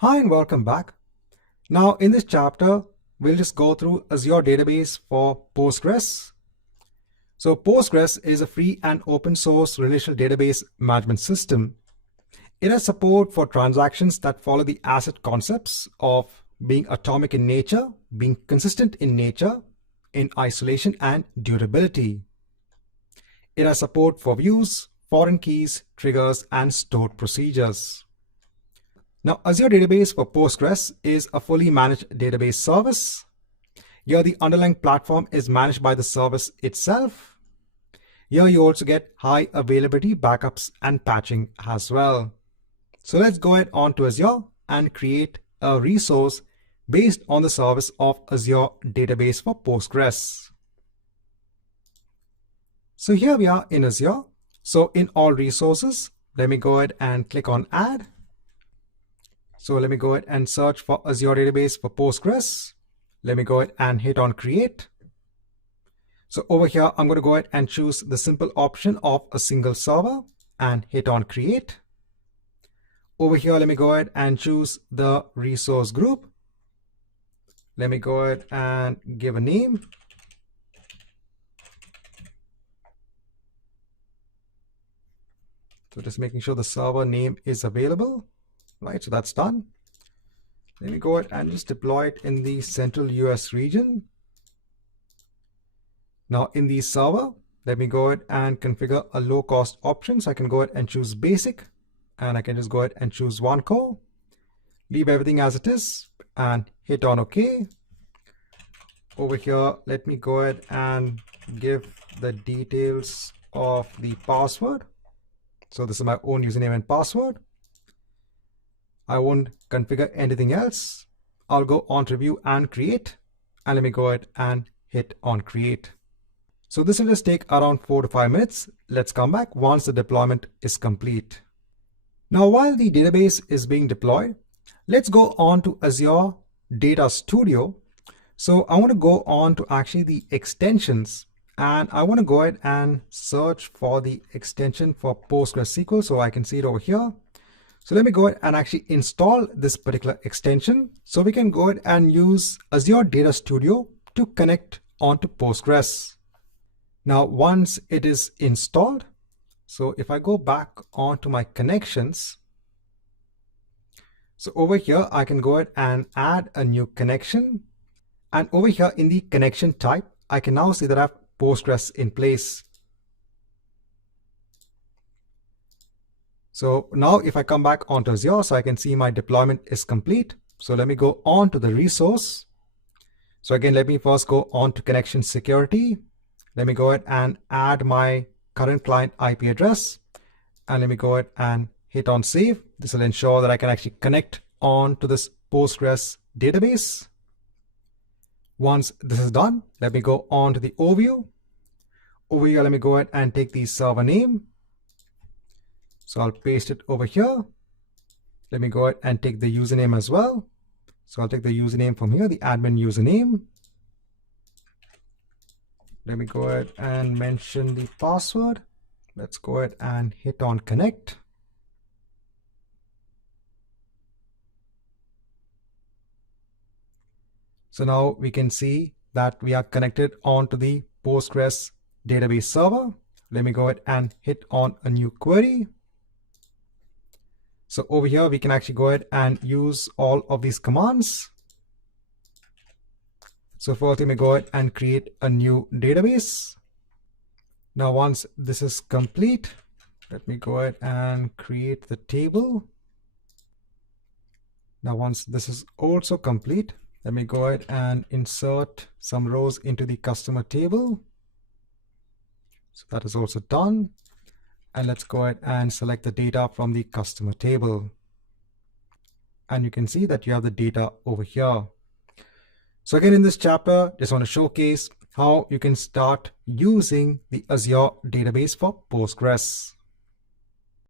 Hi and welcome back. Now in this chapter, we'll just go through Azure database for Postgres. So Postgres is a free and open source relational database management system. It has support for transactions that follow the ACID concepts of being atomic in nature, being consistent in nature, in isolation and durability. It has support for views, foreign keys, triggers, and stored procedures. Now, Azure Database for Postgres is a fully managed database service. Here, the underlying platform is managed by the service itself. Here, you also get high availability backups and patching as well. So let's go ahead on to Azure and create a resource based on the service of Azure Database for Postgres. So here we are in Azure. So in all resources, let me go ahead and click on Add. So let me go ahead and search for Azure Database for Postgres. Let me go ahead and hit on Create. So over here, I'm going to go ahead and choose the simple option of a single server and hit on Create. Over here, let me go ahead and choose the resource group. Let me go ahead and give a name. So just making sure the server name is available. Right, so that's done. Let me go ahead and just deploy it in the central US region. Now in the server, let me go ahead and configure a low cost option. So I can go ahead and choose basic, and I can just go ahead and choose one core, leave everything as it is and hit on OK. Over here, let me go ahead and give the details of the password. So this is my own username and password. I won't configure anything else. I'll go on to Review and Create, and let me go ahead and hit on Create. So this will just take around 4 to 5 minutes. Let's come back once the deployment is complete. Now while the database is being deployed, let's go on to Azure Data Studio. So I want to go on to actually the extensions, and I want to go ahead and search for the extension for PostgreSQL. So I can see it over here. So let me go ahead and actually install this particular extension so we can go ahead and use Azure Data Studio to connect onto Postgres. Now, once it is installed, so if I go back onto my connections, so over here, I can go ahead and add a new connection. And over here in the connection type, I can now see that I have Postgres in place. So now if I come back onto Azure, so I can see my deployment is complete. So let me go on to the resource. So again, let me first go on to connection security. Let me go ahead and add my current client IP address. And let me go ahead and hit on save. This will ensure that I can actually connect on to this Postgres database. Once this is done, let me go on to the overview. Over here, let me go ahead and take the server name. So I'll paste it over here. Let me go ahead and take the username as well. So I'll take the username from here, the admin username. Let me go ahead and mention the password. Let's go ahead and hit on connect. So now we can see that we are connected onto the Postgres database server. Let me go ahead and hit on a new query. So over here, we can actually go ahead and use all of these commands. So first, let me go ahead and create a new database. Now, once this is complete, let me go ahead and create the table. Now, once this is also complete, let me go ahead and insert some rows into the customer table. So that is also done. And let's go ahead and select the data from the customer table. And you can see that you have the data over here. So again, in this chapter, just want to showcase how you can start using the Azure database for Postgres.